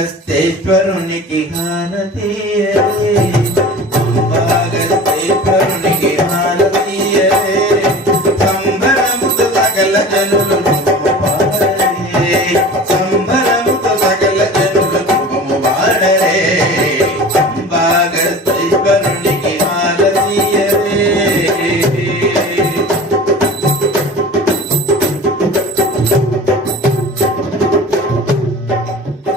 అగస్తేశ్వరునికి హారతీయరే అగస్తేశ్వరునికి హారతీయరే సంబరముతో సకల జనులు పాడరే సంబరముతో సకల జనులు పాడరే అగస్తేశ్వరునికి హారతీయరే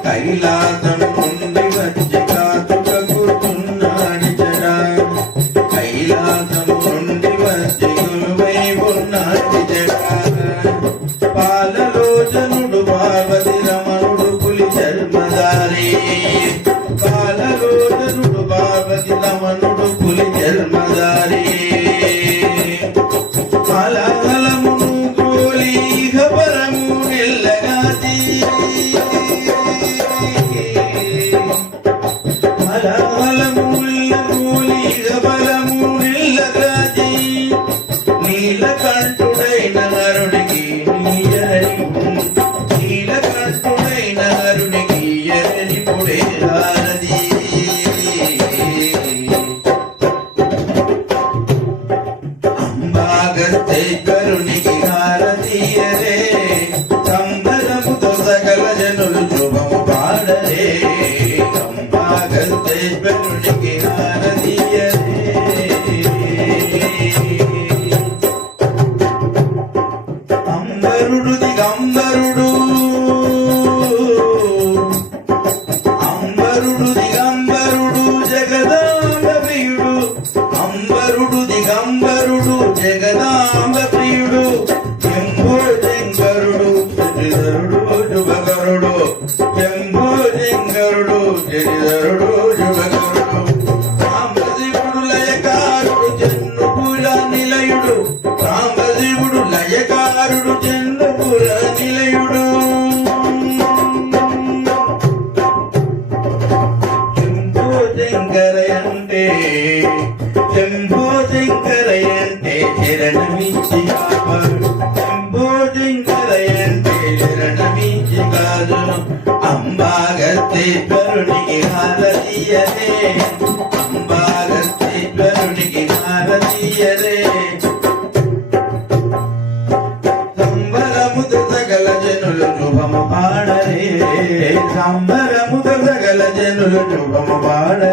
కైలాసం నుండి వచ్చి కాతుక కూర్చున్నాడు జడా కైలాసం నుండి వచ్చి గురువై ఉన్నాడు జడా పాలలోచనుడు పార్వతి రమణుడు పులి జన్మదారి పాలలోచనుడు పార్వతి రమణుడు పులి జన్మదారి ఫలమును గోలి పరము నిల్లగాది నీలకంఠుడైన నరుడికి నీలకంఠుడైన నరుడికి ఎరని పుడే హారది అంబాగస్తేశ్వరునికి హారతీయరే సంబరముతో సకల జనులు శుభము పాడరే అంబాగస్తేశ్వరునికి హారతీయరే అంబరుడు దిగంబరుడు అంబరుడు దిగంబరుడు జగదాంబ ప్రియుడు అంబరుడు దిగంబరుడు జగదాంబ ప్రియుడు శంభో శంకరుడు శ్రీధరుడు శుభకరుడు శంభో శంకరుడు శ్రీధరుడు శుభకరుడు సాంబశివుడు లయకారుడు జన్నుపుల నిలయుడు సాంబశివుడు లయకారుడు జన్నుపుల నిలయుడు శంభో శంకరయంటే శంభో శంకరయంటే శరణమిచ్చి కాపాడు శంభో శంకరయంటే శరణమిచ్చి కాదును అంబాగస్తేశ్వరునికి హారతీయరే అంబాగస్తేశ్వరునికి హారతీయరే సంబరముతో సకల జనులు శుభము పాడరే సంబరముతో సకల జనులు శుభము పాడరే